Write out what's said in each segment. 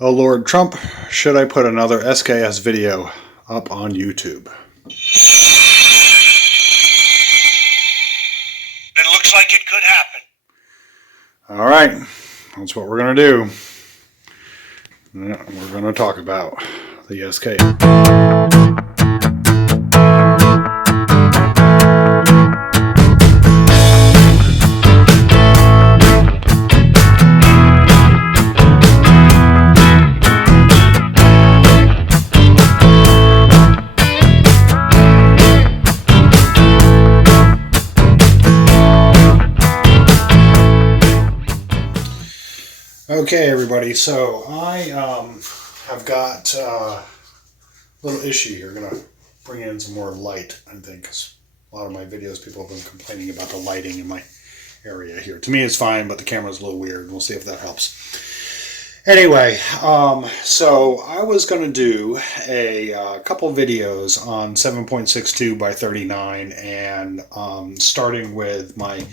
Oh Lord Trump, should I put another SKS video up on YouTube? It looks like it could happen. Alright, that's what we're going to do. We're going to talk about the SKS. Okay, everybody, so I have got a little issue here. I'm going to bring in some more light, I think, because a lot of my videos, people have been complaining about the lighting in my area here. To me, it's fine, but the camera's a little weird. We'll see if that helps. Anyway, so I was going to do a couple videos on 7.62 by 39 and starting with my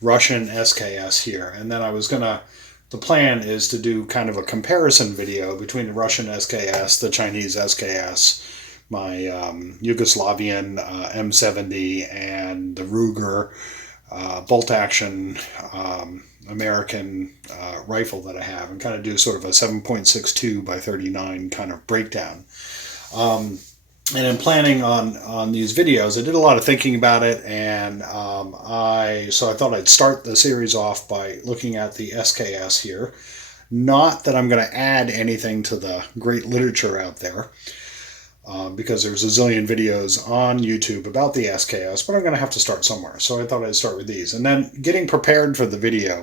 Russian SKS here. And then I was going to the plan is to do kind of a comparison video between the Russian SKS, the Chinese SKS, my Yugoslavian M70, and the Ruger bolt-action American rifle that I have, and kind of do sort of a 7.62 by 39 kind of breakdown. And in planning on these videos, I did a lot of thinking about it, and so I thought I'd start the series off by looking at the SKS here. Not that I'm going to add anything to the great literature out there, because there's a zillion videos on YouTube about the SKS, but I'm going to have to start somewhere. So I thought I'd start with these. And then getting prepared for the video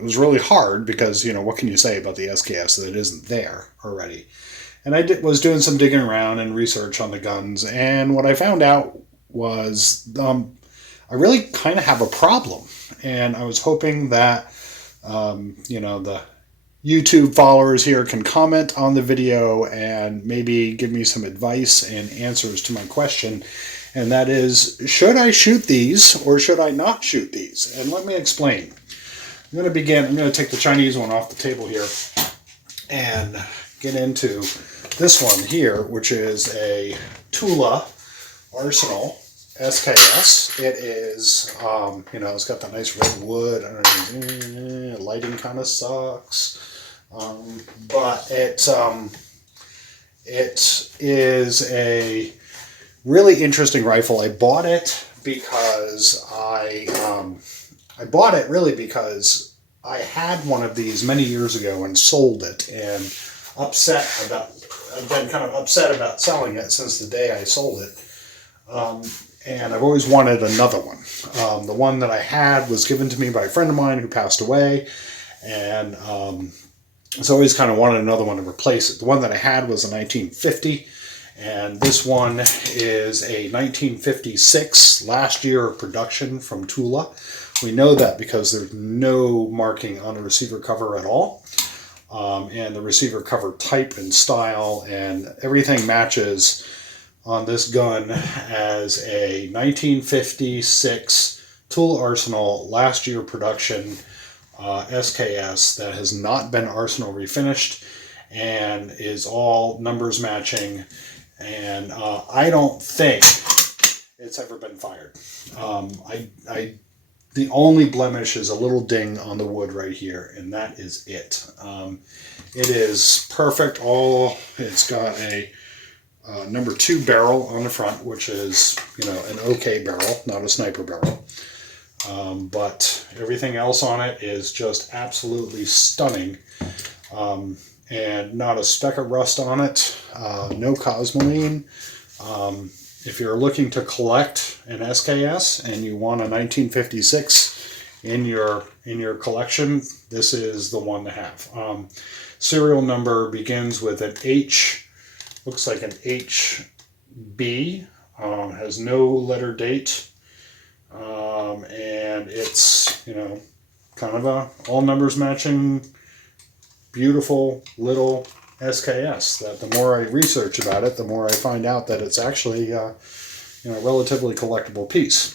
was really hard because, you know, what can you say about the SKS that isn't there already? And I was doing some digging around and research on the guns, and what I found out was I really kind of have a problem. And I was hoping that, you know, the YouTube followers here can comment on the video and maybe give me some advice and answers to my question. And that is, should I shoot these or should I not shoot these? And let me explain. I'm going to take the Chinese one off the table here and get into this one here, which is a Tula Arsenal SKS. It is, you know, it's got the nice red wood. Lighting kind of sucks, but it is a really interesting rifle. I bought it because I bought it really because I had one of these many years ago and sold it, and I've been kind of upset about selling it since the day I sold it. And I've always wanted another one. The one that I had was given to me by a friend of mine who passed away, and so I always kind of wanted another one to replace it. The one that I had was a 1950, and this one is a 1956, last year of production from Tula. We know that because there's no marking on the receiver cover at all. And the receiver cover type and style and everything matches on this gun as a 1956 Tula Arsenal last year production SKS that has not been Arsenal refinished and is all numbers matching, and I don't think it's ever been fired. The only blemish is a little ding on the wood right here, and that is it. It is perfect. It's got a number 2 barrel on the front, which is, you know, an okay barrel, not a sniper barrel. But everything else on it is just absolutely stunning. And not a speck of rust on it. No cosmoline. If you're looking to collect an SKS and you want a 1956 in your collection, this is the one to have. Serial number begins with an H, looks like an HB, has no letter date, and it's, you know, kind of a all numbers matching, beautiful little SKS that the more I research about it, the more I find out that it's actually you know, a relatively collectible piece.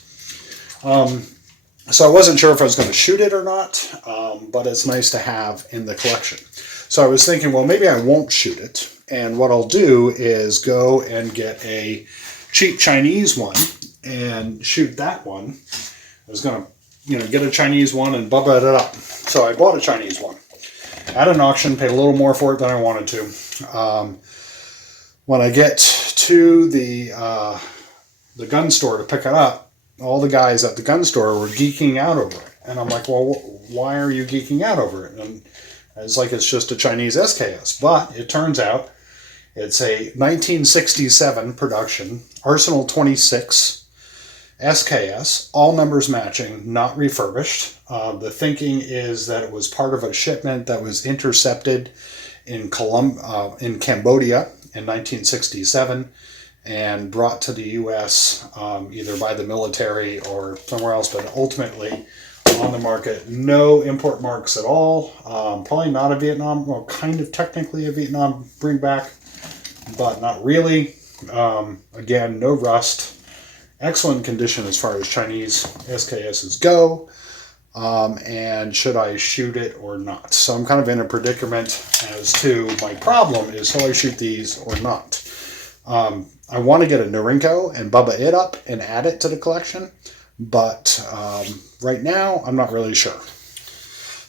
So I wasn't sure if I was going to shoot it or not, but it's nice to have in the collection. So I was thinking, well, maybe I won't shoot it. And what I'll do is go and get a cheap Chinese one and shoot that one. I was going to, get a Chinese one and Bubba it up. So I bought a Chinese one at an auction, paid a little more for it than I wanted to. When I get to the gun store to pick it up, all the guys at the gun store were geeking out over it. And I'm like, well, why are you geeking out over it? And it's like it's just a Chinese SKS. But it turns out it's a 1967 production Arsenal 26 SKS, all numbers matching, not refurbished. The thinking is that it was part of a shipment that was intercepted in Cambodia in 1967 and brought to the U.S. Either by the military or somewhere else, but ultimately on the market. No import marks at all. Probably not a Vietnam, well, kind of technically a Vietnam bring back, but not really. Again, no rust. Excellent condition as far as Chinese SKSs go. And should I shoot it or not? So I'm kind of in a predicament as to my problem is, shall I shoot these or not? I want to get a Norinco and Bubba it up and add it to the collection, but right now I'm not really sure.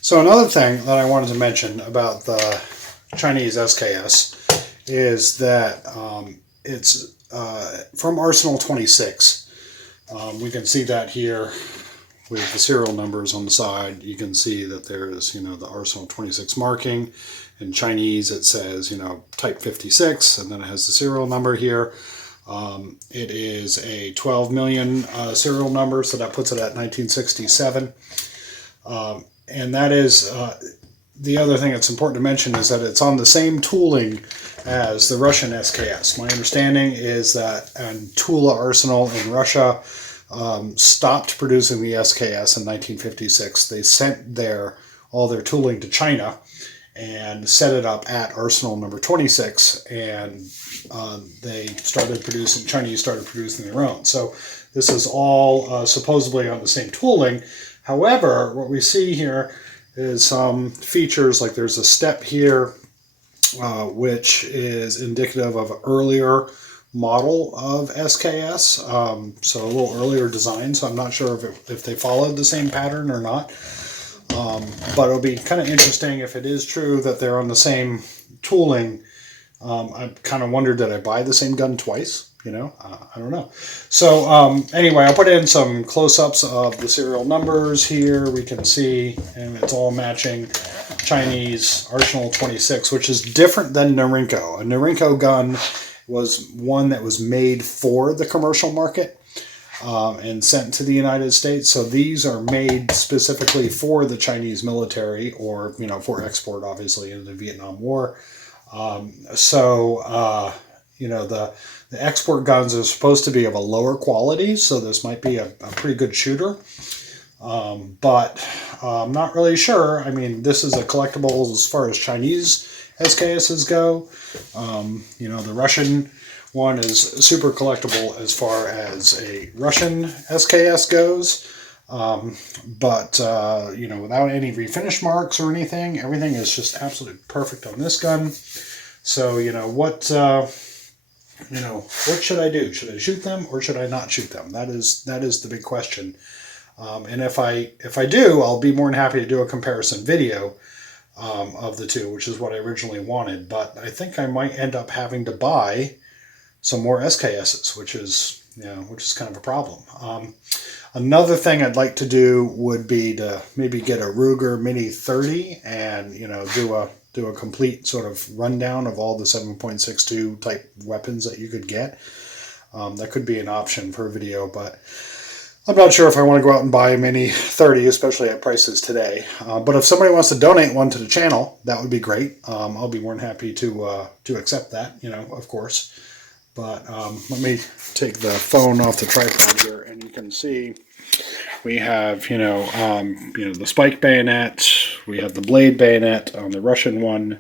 So another thing that I wanted to mention about the Chinese SKS is that it's from Arsenal 26. We can see that here with the serial numbers on the side. You can see that there's, the Arsenal 26 marking. In Chinese, it says, type 56, and then it has the serial number here. It is a 12 million serial number, so that puts it at 1967. And that is, the other thing that's important to mention is that it's on the same tooling as the Russian SKS. My understanding is that Tula Arsenal in Russia stopped producing the SKS in 1956. They sent all their tooling to China and set it up at Arsenal number 26, and Chinese started producing their own. So this is all supposedly on the same tooling. However, what we see here is some features, like there's a step here which is indicative of an earlier model of SKS, so a little earlier design, so I'm not sure if they followed the same pattern or not. But it'll be kind of interesting if it is true that they're on the same tooling. I kind of wondered, did I buy the same gun twice? I don't know. So anyway, I'll put in some close-ups of the serial numbers here. We can see, and it's all matching Chinese Arsenal 26, which is different than Norinco. A Norinco gun was one that was made for the commercial market. And sent to the United States. So these are made specifically for the Chinese military, or, for export, obviously, in the Vietnam War. The export guns are supposed to be of a lower quality, so this might be a pretty good shooter. But I'm not really sure. I mean, this is a collectible as far as Chinese SKSs go. The Russian one is super collectible as far as a Russian SKS goes. But without any refinish marks or anything, everything is just absolutely perfect on this gun. So, what should I do? Should I shoot them or should I not shoot them? That is the big question. And if I do, I'll be more than happy to do a comparison video of the two, which is what I originally wanted. But I think I might end up having to buy some more SKSs, which is kind of a problem. Another thing I'd like to do would be to maybe get a Ruger Mini 30 and do a complete sort of rundown of all the 7.62 type weapons that you could get. That could be an option for a video, but I'm not sure if I want to go out and buy a Mini 30, especially at prices today. But if somebody wants to donate one to the channel, that would be great. I'll be more than happy to accept that, of course. But let me take the phone off the tripod here, and you can see we have, the spike bayonet, we have the blade bayonet on the Russian one.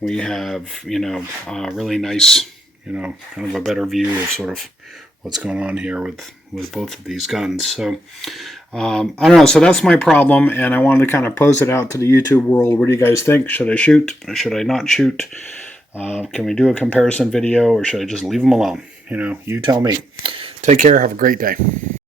We have, really nice, kind of a better view of sort of what's going on here with both of these guns. So I don't know. So that's my problem, and I wanted to kind of pose it out to the YouTube world. What do you guys think? Should I shoot? Or should I not shoot? Can we do a comparison video, or should I just leave them alone? You know, you tell me. Take care. Have a great day.